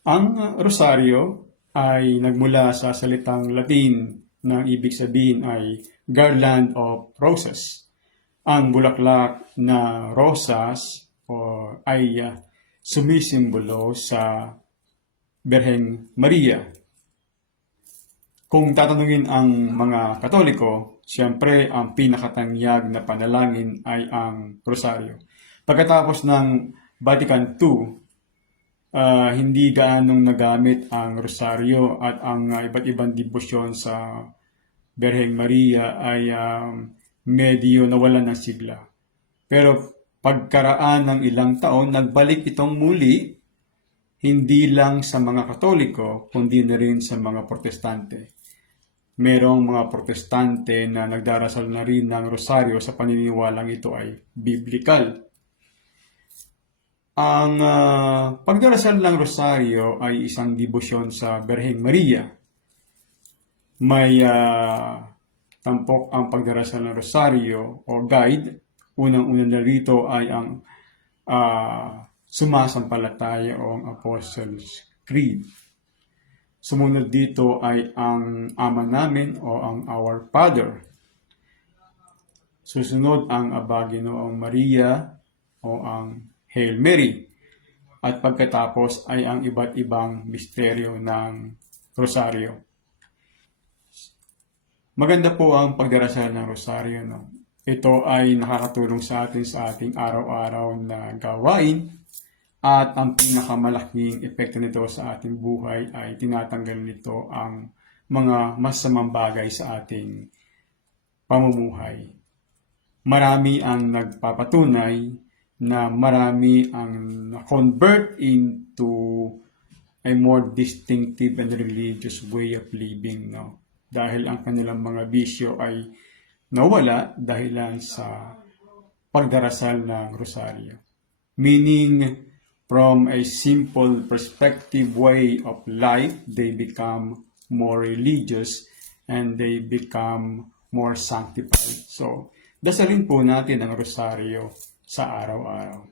Ang rosaryo ay nagmula sa salitang Latin na ibig sabihin ay garland of roses. Ang bulaklak na rosas ay sumisimbolo sa Birheng Maria. Kung tatanungin ang mga Katoliko, siyempre ang pinakatangyag na panalangin ay ang rosaryo. Pagkatapos ng Vatican II, hindi gaanong nagamit ang rosaryo at ang iba't ibang debosyon sa Birheng Maria ay medyo nawalan ng sigla. Pero pagkaraan ng ilang taon, nagbalik itong muli, hindi lang sa mga Katoliko, kundi na rin sa mga Protestante. Merong mga Protestante na nagdarasal na rin ng rosaryo sa paniniwalang ito ay biblical. Ang pagdarasal ng rosaryo ay isang debosyon sa Birheng Maria. May tampok ang pagdarasal ng rosaryo o guide. Unang-una na rito ay ang sumasampalataya o ang Apostles' Creed. Sumunod dito ay ang Ama Namin o ang Our Father. Susunod ang Aba Ginoong Maria o ang Hail Mary. At pagkatapos ay ang iba't ibang misteryo ng rosaryo. Maganda po ang pagdarasal ng rosaryo. No? Ito ay nakakatulong sa atin sa ating araw-araw na gawain. At ang pinakamalaking epekto nito sa ating buhay ay tinatanggal nito ang mga masamang bagay sa ating pamumuhay. Marami ang nagpapatunay na marami ang na-convert into a more distinctive and religious way of living. No? Dahil ang kanilang mga bisyo ay nawala dahilan sa pagdarasal ng rosaryo. Meaning, from a simple perspective way of life, they become more religious and they become more sanctified. So, dasalin po natin ang rosaryo sa araw-araw.